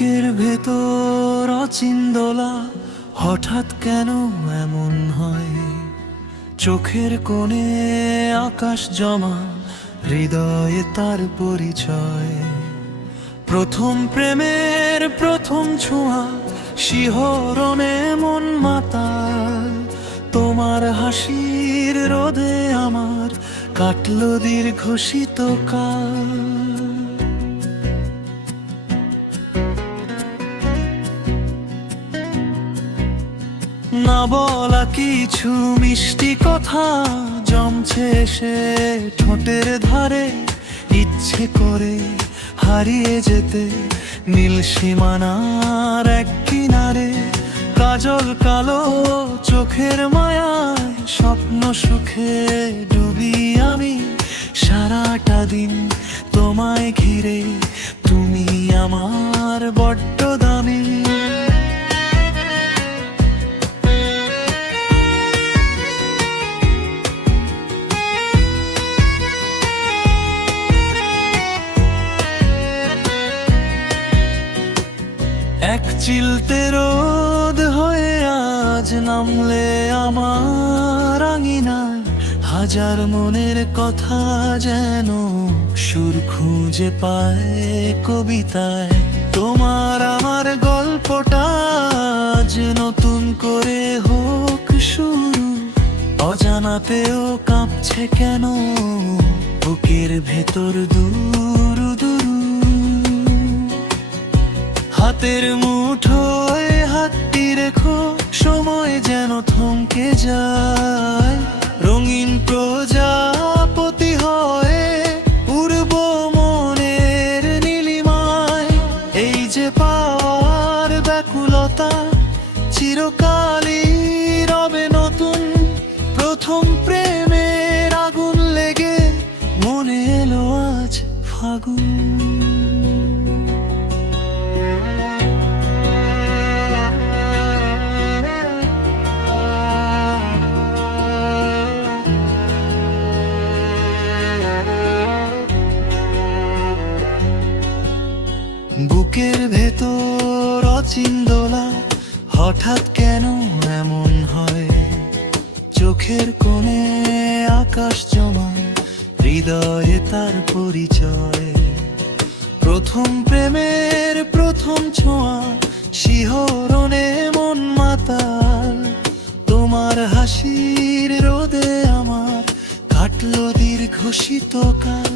বুকের ভেতর অচিন্দোলা, হঠাৎ কেন এমন হয়? চোখের কোণে আকাশ জমা, হৃদয়ে তার পরিচয়। প্রথম প্রেমের প্রথম ছোঁয়া, শিহরণে মন মাতাল। তোমার হাসির রোদে আমার কাটলো দীর্ঘ শীতকাল। না বলা কিছু মিষ্টি কথা জমছে সে ঠোঁটের ধারে, ইচ্ছে করে হারিয়ে যেতে নীল সীমানার এক কিনারে। কাজল কালো চোখের মায়ায় স্বপ্ন সুখে ডুবি আমি সারাটা দিন তোমায় ঘিরে। তুমি আমার বড্ড দামি। এক চিলতে রোদ হয়ে আজ নামলে আমার আঙিনায়, হাজার মনের কথা যেন সুর খুঁজে পায় কবিতায়। তোমার আমার গল্পটা আজ নতুন করে হোক শুরু। অজানাতেও কাঁপছে কেন বুকের ভেতর দুরু দুরু। হাতের মুঠোয় হাতটি রেখো, সময় যেন থমকে যায়। রঙিন প্রজাপতি হয়ে উড়ব মনের নীলিমায়। এই যে পাওয়ার ব্যাকুলতা, চিরকালই রবে নতুন। প্রথম প্রেমের আগুন লেগে মনে এলো আজ ফাগুন। বুকের ভেতর অচিন্দোলা, হঠাৎ কেন এমন হয়? চোখের কোণে আকাশ জমা, হৃদয়ে তার পরিচয়। প্রথম প্রেমের প্রথম ছোঁয়া, শিহরণে মন মাতাল। তোমার হাসির রোদে আমার কাটলো দীর্ঘ শীতকাল।